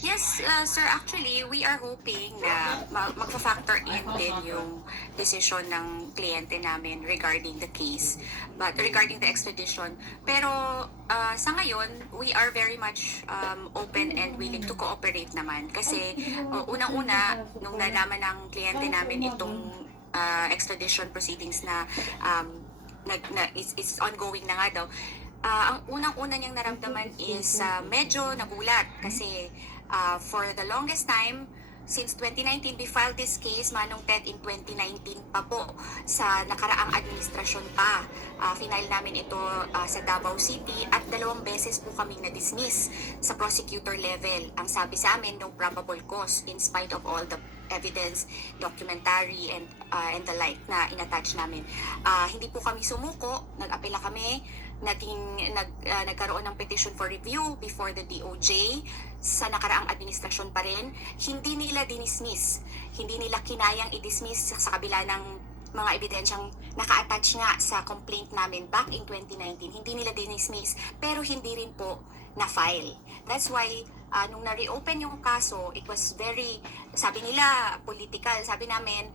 Yes, sir, actually, we are hoping na magfa-factor in din yung decision ng kliyente namin regarding the case, but regarding the extradition. Pero sa ngayon, we are very much open and willing to cooperate naman. Kasi unang-una, nung nalaman ng kliyente namin itong extradition proceedings na is ongoing na nga daw, ang unang-una niyang naramdaman is medyo nagulat kasi for the longest time, since 2019, we filed this case, Manong Ted, in 2019 pa po, sa nakaraang administrasyon pa. Final namin ito sa Davao City at 2 beses po kaming na-dismiss sa prosecutor level. Ang sabi sa amin, no probable cause in spite of all the evidence, documentary, and the like na inattach namin. Hindi po kami sumuko, nag-apela kami, nagkaroon ng petition for review before the DOJ sa nakaraang administrasyon pa rin. Hindi nila dinismiss, hindi nila kinayang i-dismiss sa kabila ng mga ebidensyang naka-attach nga sa complaint namin back in 2019. Hindi nila dinismiss, pero hindi rin po na-file. That's why nung na-reopen yung kaso, it was very, sabi nila, political. Sabi namin,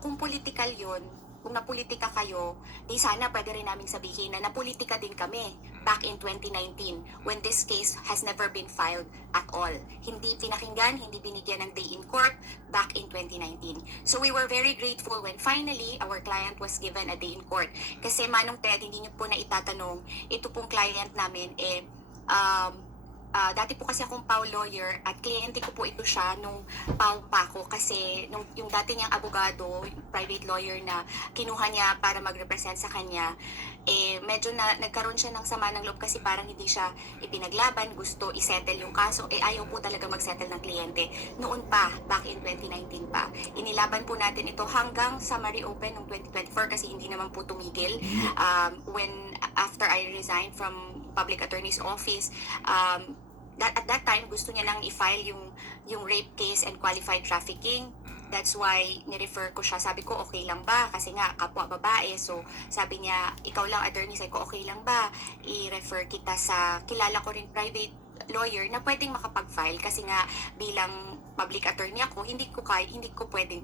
kung political yun, kung napolitika kayo, di sana pwede rin naming sabihin na napolitika din kami back in 2019 when this case has never been filed at all. Hindi pinakinggan, hindi binigyan ng day in court back in 2019. So we were very grateful when finally our client was given a day in court. Kasi Manong Ted, hindi niyo po na itatanong, ito pong client namin, dati po kasi akong PAW lawyer at kliyente ko po ito siya nung PAW pa ako kasi nung yung dati niyang abogado, private lawyer na kinuha niya para mag-represent sa kanya, medyo nagkaroon siya ng sama ng loob kasi parang hindi siya ipinaglaban, gusto isettle yung kaso, ayaw po talaga mag-settle ng kliyente. Noon pa, back in 2019 pa. Inilaban po natin ito hanggang sa ma-reopen ng 2024 kasi hindi naman po tumigil. When after I resigned from public attorney's office, at that time gusto niya nang i-file yung rape case and qualified trafficking. That's why ni-refer ko siya. Sabi ko, okay lang ba? Kasi nga, kapwa babae. So, sabi niya, ikaw lang attorney. Sabi ko, okay lang ba? I-refer kita sa kilala ko rin private lawyer na pwedeng makapag-file. Kasi nga, bilang public attorney ako, hindi ko pwedeng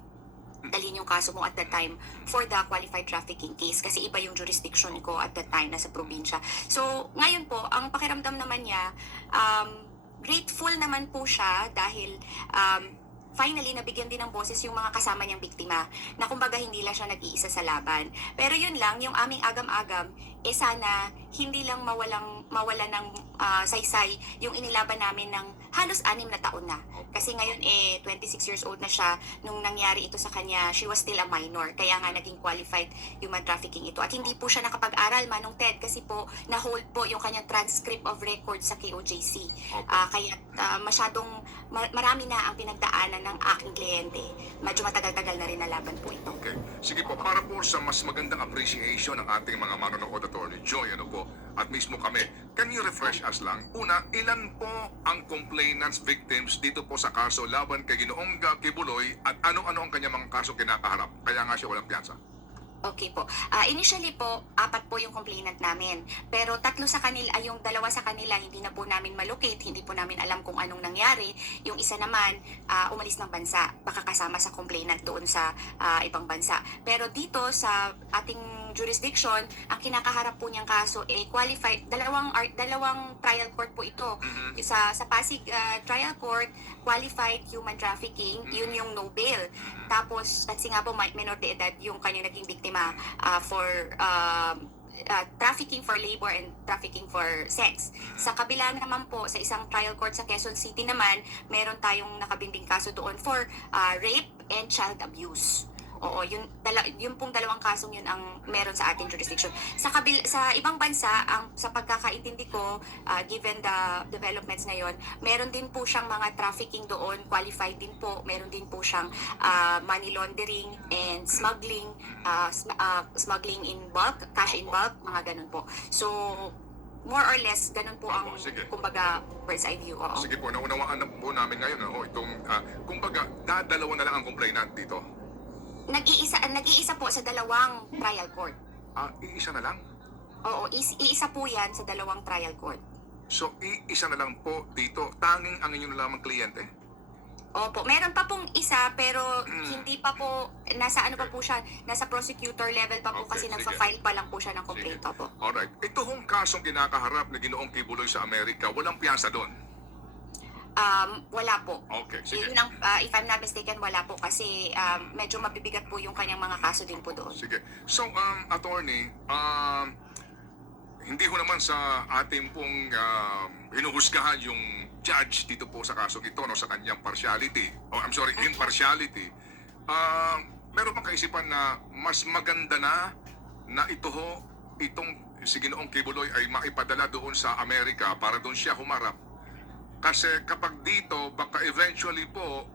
dalhin yung kaso mo at that time for the qualified trafficking case kasi iba yung jurisdiction ko at that time nasa probinsya. So, ngayon po, ang pakiramdam naman niya, grateful naman po siya dahil finally, nabigyan din ng boses yung mga kasama niyang biktima na kumbaga hindi lang siya nag-iisa sa laban. Pero yun lang, yung aming agam-agam, sana hindi lang mawala ng saysay yung inilaban namin ng halos 6 na taon na. Kasi ngayon 26 years old na siya nung nangyari ito sa kanya, she was still a minor. Kaya nga naging qualified human trafficking ito. At hindi po siya nakapag-aral, Manong Ted, kasi po na-hold po yung kanyang transcript of record sa KOJC. Kaya masyadong marami na ang pinagdaanan ng aking kliyente. Medyo matagal-tagal na rin na laban po ito. Okay. Sige po, para po sa mas magandang appreciation ng ating mga manonood, Attorney Joy, ano po, at mismo kami, can you refresh us lang? Una, ilan po ang complainants, victims dito po sa kaso laban kay Ginoong Kibuloy at ano-ano ang kanyang mga kaso kinakaharap? Kaya nga siya walang piyansa. Okay po. Initially po, 4 po yung complainant namin. Pero 3 sa kanila, yung 2 sa kanila, hindi na po namin malocate, hindi po namin alam kung anong nangyari. Yung isa naman, umalis ng bansa, baka kasama sa complainant doon sa ibang bansa. Pero dito sa ating jurisdiction, ang kinakaharap po niyang kaso qualified, dalawang trial court po ito. Sa Pasig trial court, qualified human trafficking, yun yung no bail. Tapos, kasi nga po minor de edad yung kanyang naging biktima for trafficking for labor and trafficking for sex. Sa kabila naman po, sa isang trial court sa Quezon City naman, meron tayong nakabinding kaso doon for rape and child abuse. Oo, yun pong 2 kasong yun ang meron sa ating jurisdiction. Sa ibang bansa, sa pagkakaintindi ko, given the developments ngayon, meron din po siyang mga trafficking doon, qualified din po. Meron din po siyang money laundering and smuggling, smuggling in bulk, cash in bulk, mga ganun po. So, more or less, ganun po ang, kumbaga, bird's eye view. Oo. Sige po, naunawaan na po namin ngayon, itong, kumbaga, dalawa na lang ang complainant dito. Nag-iisa po sa 2 trial court. Iisa na lang? Oo, iisa po yan sa 2 trial court. So, isa na lang po dito. Tanging ang inyong lamang kliyente? Opo, meron pa pong isa pero hindi pa po, nasa ano pa po siya, nasa prosecutor level pa po Okay, kasi sige. nagfa-file pa lang po siya ng complaint Sige. po. Alright. Ito hong kasong kinakaharap na Ginoong Kibuloy sa Amerika, walang piyansa doon. Wala po. Okay, sige. Yun ang, if I'm not mistaken, wala po kasi medyo mabibigat po yung kanyang mga kaso din po doon. Sige. So, attorney, hindi ho naman sa ating pong hinuhusgahan yung judge dito po sa kasong ito, no, sa kanyang partiality, impartiality. Meron bang kaisipan na mas maganda na itong si Ginoong Kibuloy ay maipadala doon sa Amerika para doon siya humarap? Kasi kapag dito, baka eventually po,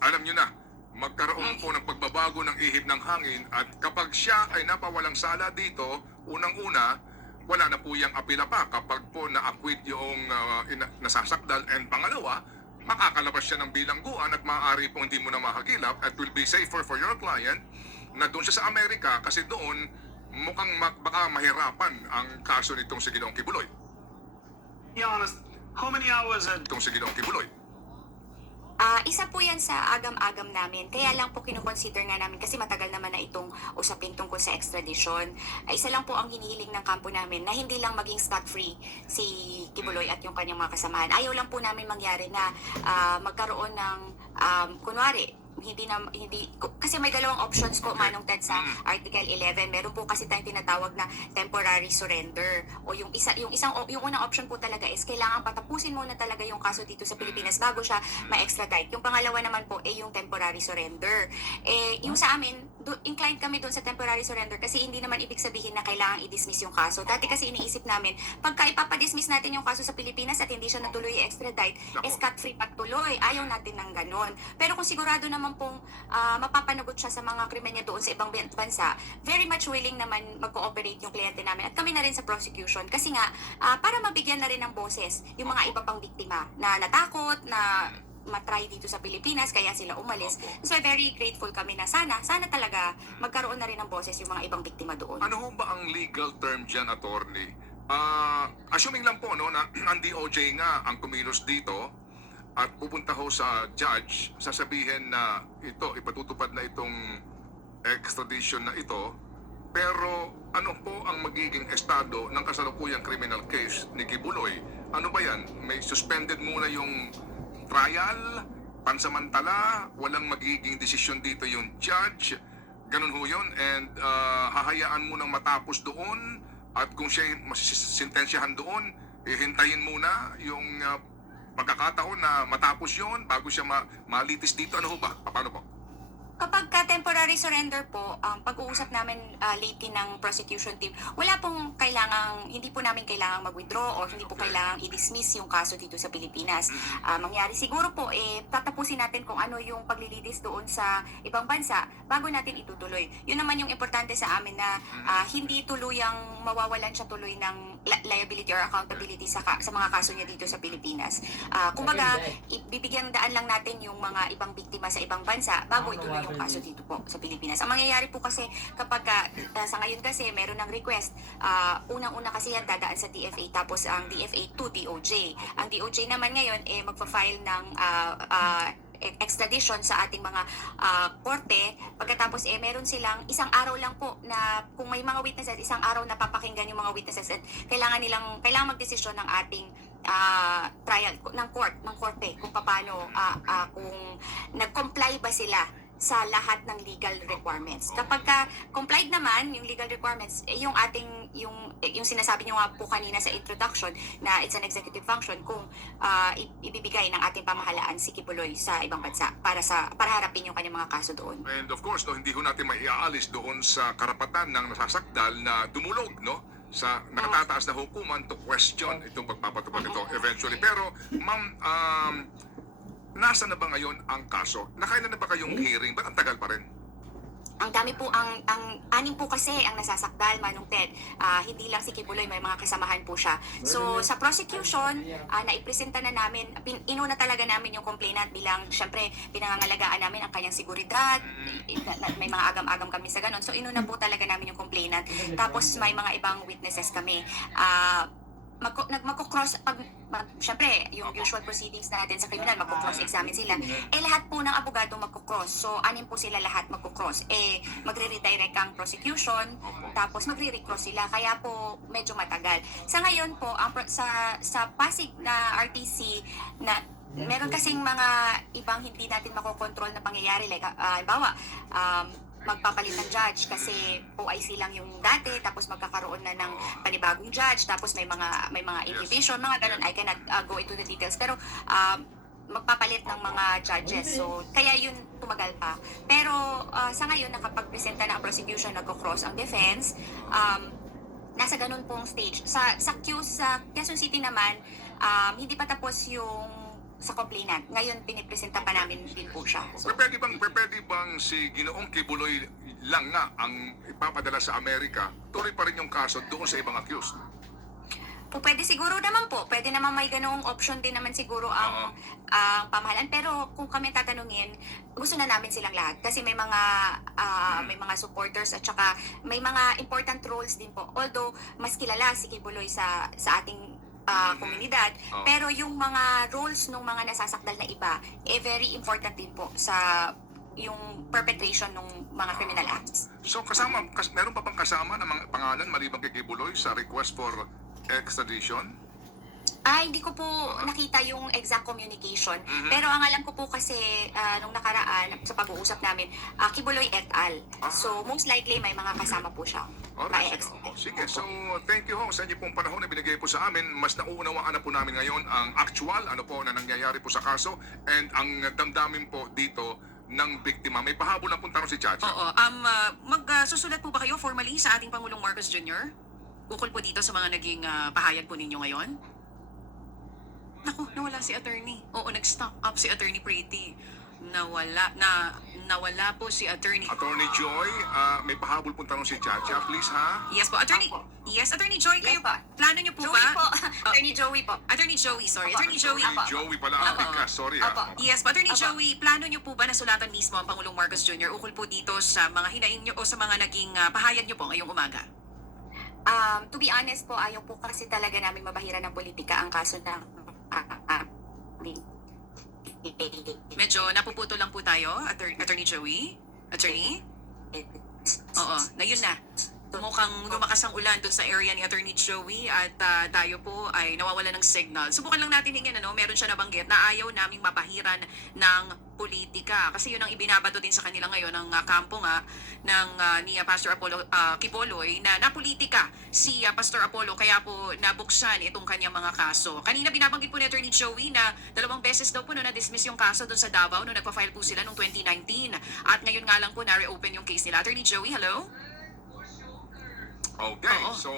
alam nyo na, magkaroon po ng pagbabago ng ihip ng hangin at kapag siya ay napawalang sala dito, unang-una, wala na po yung apila pa kapag po na-acquit yung nasasakdal, and pangalawa, makakalabas siya ng bilangguan at maaari po hindi mo na mahagilap at will be safer for your client na doon siya sa Amerika kasi doon mukhang baka mahirapan ang kaso nitong si Ginoong Kibuloy. Be honest, how many hours a Itong si Ginoong Kibuloy. Isa po yan sa agam-agam namin. Kaya lang po kinukonsider nga namin kasi matagal naman na itong usapin tungkol sa extradition. Isa lang po ang hinihiling ng kampo namin na hindi lang maging scot-free si Kibuloy at yung kanyang mga kasamahan. Ayaw lang po namin mangyari na magkaroon ng kunwari, kasi may dalawang options po, Manong Ted, sa Article 11. Meron po kasi tayong tinatawag na temporary surrender, o yung unang option po talaga is kailangan patapusin muna talaga yung kaso dito sa Pilipinas bago siya ma-extradite. Yung pangalawa naman po yung temporary surrender. Yung sa amin, inclined kami doon sa temporary surrender kasi hindi naman ibig sabihin na kailangan i-dismiss yung kaso. Dati kasi iniisip namin, pagka ipapadismiss natin yung kaso sa Pilipinas at hindi siya natuloy i-extradite, scot-free patuloy. Ayaw natin ng ganon. Pero kung sigurado naman pong mapapanagot siya sa mga krimen niya doon sa ibang bansa, very much willing naman mag-cooperate yung kliyente namin at kami na rin sa prosecution kasi nga para mabigyan na rin ng boses yung mga iba pang biktima na natakot na matry dito sa Pilipinas kaya sila umalis. So very grateful kami na sana talaga magkaroon na rin ng boses yung mga ibang biktima doon. Ano ho ba ang legal term dyan, attorney? Assuming lang po no, na ang DOJ nga ang kumilos dito at pupunta ho sa judge, sasabihin na ito, ipatutupad na itong extradition na ito, pero ano po ang magiging estado ng kasalukuyang criminal case ni Kibuloy? Ano ba yan? May suspended muna yung trial, pansamantala, walang magiging desisyon dito yung judge, ganun ho yun, and hahayaan munang matapos doon, at kung siya masisintensyahan doon, hintayin muna yung pagkakataon na matapos yon bago siya malitis dito. Ano ho ba? Paano po? Kapag temporary surrender po, ang pag-uusap namin lately ng prosecution team, hindi po namin kailangang mag-withdraw or hindi po kailangang i-dismiss yung kaso dito sa Pilipinas. Mangyari siguro po, tatapusin natin kung ano yung paglilitis doon sa ibang bansa bago natin itutuloy. Yun naman yung importante sa amin na hindi tuluyang mawawalan siya tuloy ng liability or accountability sa mga kaso niya dito sa Pilipinas. Kumbaga, bibigyan daan lang natin yung mga ibang biktima sa ibang bansa bago ituloy yung kaso dito po sa Pilipinas. Ang mangyayari po kasi kapag sa ngayon kasi meron ng request, unang-una kasi yan dadaan sa DFA tapos ang DFA to DOJ. Ang DOJ naman ngayon magfa-file ng extradition sa ating mga korte. Pagkatapos meron silang isang araw lang po na kung may mga witnesses, isang araw na papakinggan yung mga witnesses at kailangan magdesisyon ng ating trial ng korte kung paano kung nag-comply ba sila sa lahat ng legal requirements. Kapag complied naman yung legal requirements, yung sinasabi niyo nga po kanina sa introduction na it's an executive function kung ibibigay ng ating pamahalaan si Kibuloy sa ibang bansa para harapin yung kanyang mga kaso doon. And of course, no, hindi ho natin maiaalis doon sa karapatan ng nasasakdal na dumulog, no? Sa nakatataas na hukuman to question itong pagpapatupad nito eventually. Pero, ma'am, nasa na ba ngayon ang kaso? Nakailan na ba kayong hearing? Ba't ang tagal pa rin? Ang dami po, ang anim po kasi ang nasasakdal, Manong Ted. Hindi lang si Kibuloy, may mga kasamahan po siya. So, sa prosecution, naipresenta na namin, inuna talaga namin yung complainant bilang, syempre, pinangangalagaan namin ang kanyang seguridad. May mga agam-agam kami sa ganun. So, inuna po talaga namin yung complainant. Tapos, may mga ibang witnesses kami. magko-cross, syempre, yung usual proceedings natin sa criminal, magko-cross-examine sila. Lahat po ng abogado magko-cross. So, anin po sila lahat magko-cross. Magre-redirect ang prosecution, tapos magre-recross sila. Kaya po, medyo matagal. Sa ngayon po, sa Pasig na RTC, na meron kasing mga ibang hindi natin makokontrol na pangyayari. Like, halimbawa, magpapalit ng judge kasi OIC lang yung dati, tapos magkakaroon na ng panibagong judge, tapos may mga inhibition, mga ganun. I cannot go into the details, pero magpapalit ng mga judges. So, kaya yun tumagal pa. Pero sa ngayon, nakapag-presenta na ang prosecution, nagko-cross ang defense, nasa ganun pong stage. Sa Quezon City naman, hindi pa tapos yung sa complainant. Ngayon, pinipresenta pa namin din po siya. So, Pwede bang si Ginoong Kibuloy lang nga ang ipapadala sa Amerika, tuloy pa rin yung kaso doon sa ibang accused? pwede siguro naman po. Pwede naman may ganoong option din naman siguro ang pamahalaan. Pero kung kami tatanungin, gusto na namin silang lahat. Kasi may mga supporters at saka may mga important roles din po. Although, mas kilala si Kibuloy sa ating komunidad. Pero yung mga roles ng mga nasasakdal na iba, very important din po sa yung perpetration ng mga criminal acts. So meron pa bang kasama ng mga pangalan maliban kay Kibuloy sa request for extradition? Hindi ko po nakita yung exact communication. Pero ang alam ko po kasi nung nakaraan sa pag-uusap namin, Kibuloy et al. So most likely may mga kasama po siya. Alright, sige. So, thank you ho sa inyo pong panahon na binigay po sa amin. Mas nauunawaan na po namin ngayon ang actual na nangyayari po sa kaso and ang damdamin po dito ng biktima. May pahabol na punta si Chacha. Oo. Magsusulat po ba kayo formally sa ating Pangulong Marcos Jr.? Ukol po dito sa mga naging pahayag po ninyo ngayon? Naku, nawala si attorney. Oo, nag-stop up si attorney Pretty. Nawala po si attorney. Attorney Joy, may pahabol po si Chacha, please ha? Yes po, attorney. Yes, attorney Joy, kayo po. plano niyo po Joey ba? po. Attorney Joey po. Attorney Joey, sorry. Attorney Joey. Joey pala ang bigkas, sorry ha? Yes po, attorney Joey, plano niyo po ba na sulatan mismo ang Pangulong Marcos Jr. ukol po dito sa mga hinaing niyo o sa mga naging pahayag niyo po ngayong umaga? To be honest po, ayaw po kasi talaga namin mabahiran ng politika ang kaso ng Medyo napuputo lang po tayo, attorney Joey. Attorney? Oo, na yun na. Mukhang lumakas ang ulan doon sa area ni Attorney Joey at tayo po ay nawawala ng signal. Subukan lang natin hingin, meron siya nabanggit na ayaw naming mapahiran ng politika. Kasi yun ang ibinabato din sa kanila ngayon ng kampo ni Pastor Apollo Kibuloy na napolitika si Pastor Apollo kaya po nabuksan itong kanyang mga kaso. Kanina binabanggit po ni Attorney Joey na 2 beses daw po na-dismiss yung kaso doon sa Davao nung nagpa-file po sila noong 2019. At ngayon nga lang po na-reopen yung case nila. Attorney Joey, hello? Okay, so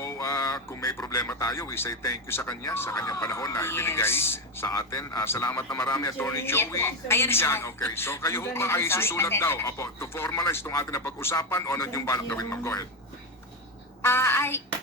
kung may problema tayo, we say thank you sa kanyang panahon na ibinigay sa atin. Salamat na marami, Attorney Joey. Ayan siya. Yan, okay. So kayo ho ba ay susulat daw to formalize itong ating na pag-usapan o ano yung balak gawin, ma'am? Go ahead.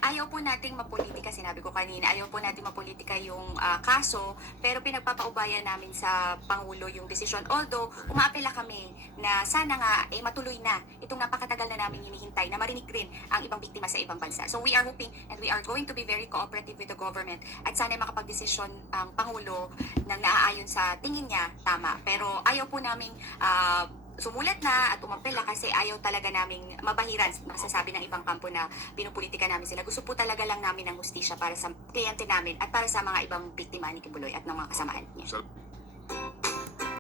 Ayaw po nating mapolitika, sinabi ko kanina, ayaw po nating mapolitika yung kaso, pero pinagpapaubayan namin sa Pangulo yung desisyon. Although, umaapela kami na sana nga matuloy na itong napakatagal na namin hinihintay na marinig rin ang ibang biktima sa ibang bansa. So we are hoping and we are going to be very cooperative with the government at sana makapag-desisyon ang Pangulo ng naaayon sa tingin niya tama. Pero ayaw po namin sumulat na at umapela kasi ayaw talaga naming mabahiran masasabi ng ibang kampo na pinupolitika namin sila. Gusto po talaga lang namin ng hustisya para sa kliyente namin at para sa mga ibang biktima ni Kibuloy at ng mga kasamaan niya.